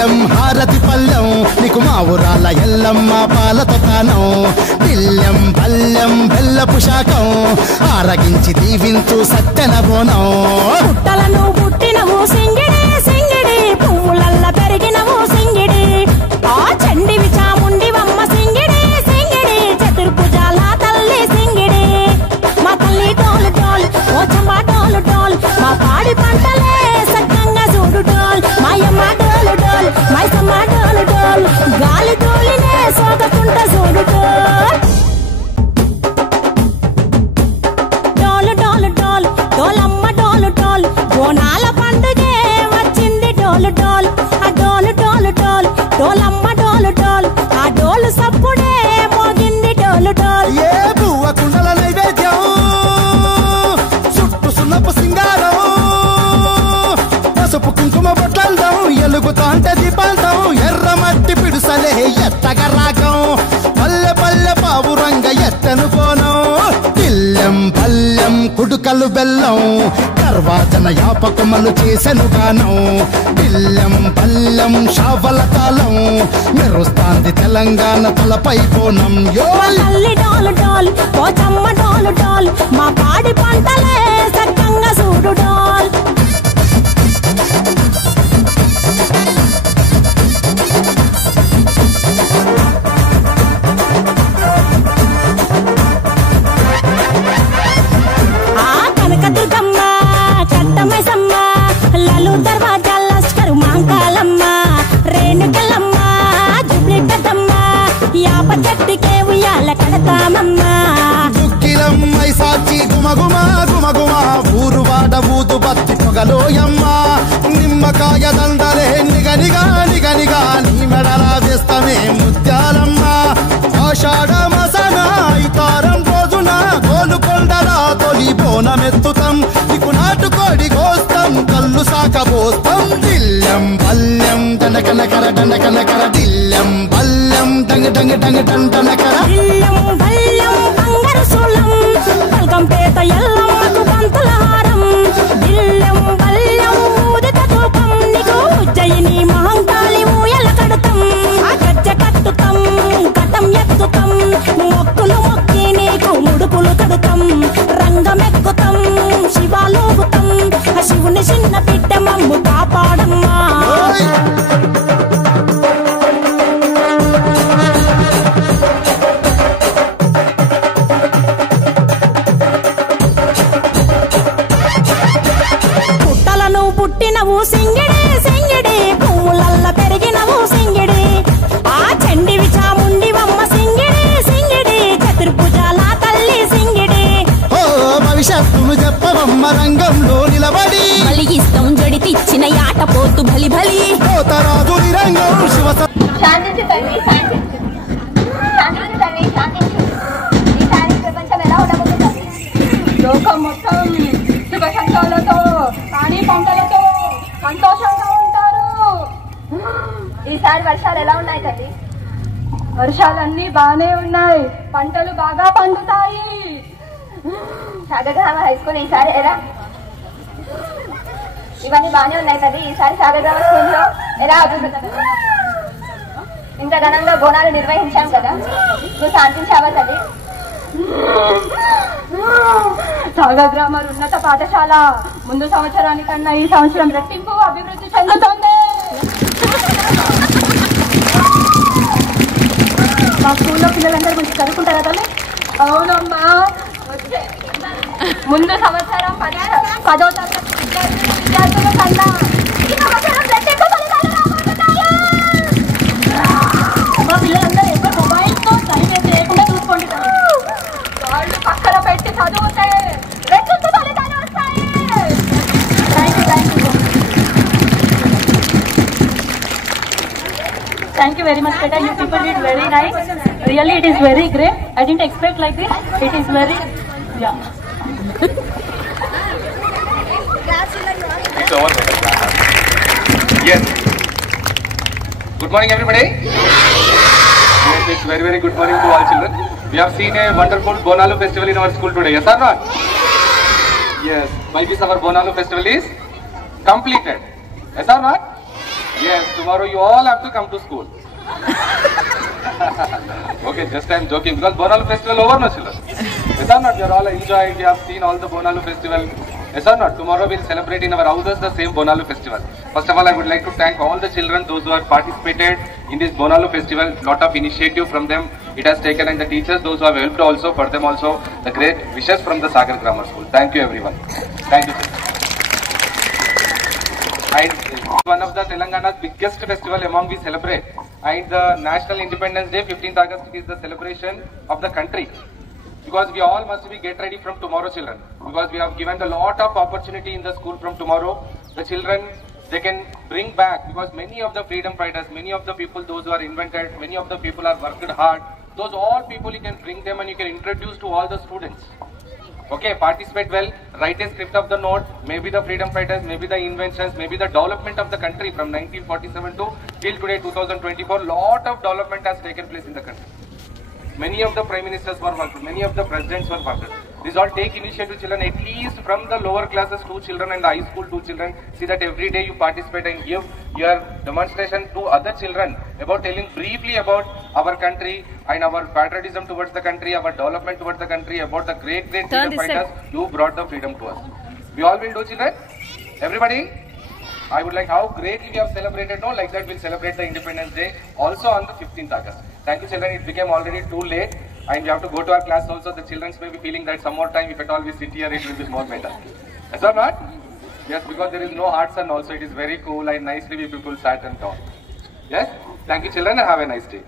దిల్లెం హారతి పల్లెం నీకు మా ఊరాల ఎల్లమ్మ పాలతో తానం దిల్లెం పల్లెం బెల్లపు శాఖం ఆరగించి దీవించు సత్తెన బోనం పుట్టలను పుట్టినవు సింగిడి సింగిడి పువ్వులల్ల పెరిగినవు సింగిడి ఆ చండివి చాముండివమ్మ సింగిడి సింగిడి చతుర్భుజాల తల్లి సింగిడి మా తల్లి టోలు టోల్ ఓ చంబా టోలు టోల్ మా పాడి పంటలే సక్కంగా చూడు టోల్ మాయమ్మ టోలు టోల్ మైసమ్మ టోలు టోల్ గాలి తోలినే సోదకుంట చూడు టోల్ టోలు టోలు టోల్ టోలమ్మ టోలు టోల్ బోనాల పండుగే వచ్చింది టోలు టోల్ ఆ టోలు టోలు టోల్ టోలమ్మ టోలు టోల్ ఆ టోలు సప్పుడే మోగింది టోలు టోల్ ఏ బువ్వ కుండల నైవేద్యం చుట్టు సున్నపు సింగారం పసుపు కుంకుమ బొట్లందం ఎలుగుతాంటే దీపాంతం ఎర్ర మట్టి పిడుసలే ఎత్తగ రాగం పల్లె పల్లె పావురంగ ఎత్తను పోనం దిల్లెం పల్లెం కుడుకలు బెల్లం తర్వాతన యాపకమలు చేసెను గానం దిల్లెం పల్లెం షావల కాలం మెరుస్తాంది తెలంగాణ తలపై బోనం తల్లి టోలు టోల్ ఓ చమ్మ టోలు టోల్ మా పాడి పంటలే సక్కంగా చూడు టోల్ కనకదుర్గమ్మ కట్టమైసమ్మ లలు దర్వాజా లష్కరు మాంకాలమ్మ రేణుకలమ్మ జుబ్లి కదమ్మ యాప చెట్టుకే ఉయ్యాల కడతామమ్మ దుక్కిలమ్మై సాచి గుమగుమ గుమగుమ ఊరు వాడ ఊదు బత్తి పొగలోయమ్మ నిమ్మకాయ దండలే నిగనిగా నిగనిగా నీ మెడలా వేస్తమే ముత్యాలమ్మ ఆషాఢ మసన ఇతారం రోజున గోలుకొండలా తొలి బోనమెత్తుతాం నీకు నాటుకోడి కోస్తాం కళ్ళు సాకబోస్తాం దిల్లెం పల్లెం దండకనకర దండకనకర దిల్లెం పల్లెం డంగ డంగ డంగ డండనకర దిల్లెం పల్లెం బంగారు సోలం పల్కంపేట ఎల్లమ్మకు పంతుల హారం దిల్లెం పల్లెం ఊదిత ధూపం నీకు ఉజ్జయిని మహంకాళి ఊయల కడుతాం ఆ గజ్జ కట్టుతాం కటం ఎత్తుతాం మొక్కులు మొక్కి నీకు ముడుపులు కడుతాం రంగమెక్కుతాం శివాలోగుతాం ఆ శివుని చిన్న బిడ్డ మమ్ము కాపాడమ్మా పుట్టలను పుట్టినవు సింగిడి సింగిడి పువ్వులల్ల పెరిగినవు సింగిడి ఆ చండివి చాముండివమ్మ సింగిడి సింగిడి చతుర్భుజాల తల్లి సింగిడి ఓ భవిష్యత్తును చెప్పవమ్మ రంగంలో నిలబడి బలిగిస్తాం జడితిచ్చిన యాట పోతు బలి బలి పోతరాజు నిరంగం శివ శాంతించు తల్లి శాంతించు శాంతించు తల్లి శాంతించు ఈసారి ప్రపంచం ఎలా ఉండబోతుంది లోకం మొత్తం సుఖ సంతోషాలతో పాడి పంటలతో సంతోషంగా ఉంటారు ఈసారి వర్షాలు ఎలా ఉన్నాయి తల్లి వర్షాలన్నీ బాగానే ఉన్నాయి పంటలు బాగా పండుతాయి సాగరగ్రామ హై స్కూల్ ఈసారి ఎలా ఇవన్నీ బాగానే ఉన్నాయి తల్లి ఈసారి సాగరగ్రామ స్కూల్లో ఎలా అభివృద్ధి ఇంత ఘనంగా బోనాలు నిర్వహించాం కదా నువ్వు శాంతించావా తల్లి సాగరగ్రామ ఉన్నత పాఠశాల ముందు సంవత్సరానికన్నా ఈ సంవత్సరం రెట్టింపు అభివృద్ధి చెందుతుంది మా స్కూల్లో పిల్లలందరూ మంచి చదువుకుంటారా తల్లి అవునమ్మా ముందు సంవత్సరం 10వ తరగతి విద్యార్థుల కన్నా ఈ సంవత్సరం రెట్టింపు ఫలితాలు రాబోతున్నాయి. మా పిల్లలందరూ ఎక్కువ మొబైల్తో టైం వేస్ట్ చేయకుండా చూసుకోండి వాళ్ళు పక్కన పెట్టి చదివితే రెట్టింపు ఫలితాలు వస్తాయి. Thank you very much, Beta. You people did very nice. Really, it is very great. I didn't expect like this. It is very, yeah. It's over. Yes. Good morning, everybody. Yes, it's very, very good morning to all children. We have seen a wonderful Bonalu festival in our school today. Yes or not? Yes. By this, our Bonalu festival is completed. Yes or not? Yes, tomorrow you all have to come to school. Okay, just I'm joking because Bonalu festival over, no children. Yes or not? You are all enjoyed. You have seen all the Bonalu festival. Yes or not? Tomorrow we'll celebrate in our houses the same Bonalu festival. First of all, I would like to thank all the children, those who have participated in this Bonalu festival. Lot of initiative from them it has taken, and the teachers, those who have helped also, for them also the great wishes from the Sagar Grammar School. Thank you everyone. Thank you, sir. And one of the Telangana's biggest festival among we celebrate. And the National Independence Day, 15th August, is the celebration of the country. Because we all must be get ready from tomorrow, children. Because we have given a lot of opportunity in the school from tomorrow. The children, they can bring back, because many of the freedom fighters, many of the people, those who are invented, many of the people are worked hard. Those all people you can bring them and you can introduce to all the students. Okay, participate well, write a script of the note, maybe the freedom fighters, maybe the inventions, maybe the development of the country from 1947 to till today 2024, lot of development has taken place in the country. Many of the prime ministers were worked, many of the presidents were worked. These all take initiative, children, at least from the lower classes, 2 children and the high school 2 children. See that every day you participate and give your demonstration to other children about telling briefly about our country and our patriotism towards the country, our development towards the country, about the great freedom fighters who brought the freedom to us. We all will do, children? Everybody? I would like how greatly we have celebrated, no? Like that we'll celebrate the Independence Day also on the 15th August. Thank you, children. It became already too late and we have to go to our class also. The children may be feeling that some more time, if at all we sit here, it will be more better. Yes or not? Yes, because there is no hot sun also. It is very cool and nicely we people sat and talk. Yes? Thank you, children, and have a nice day.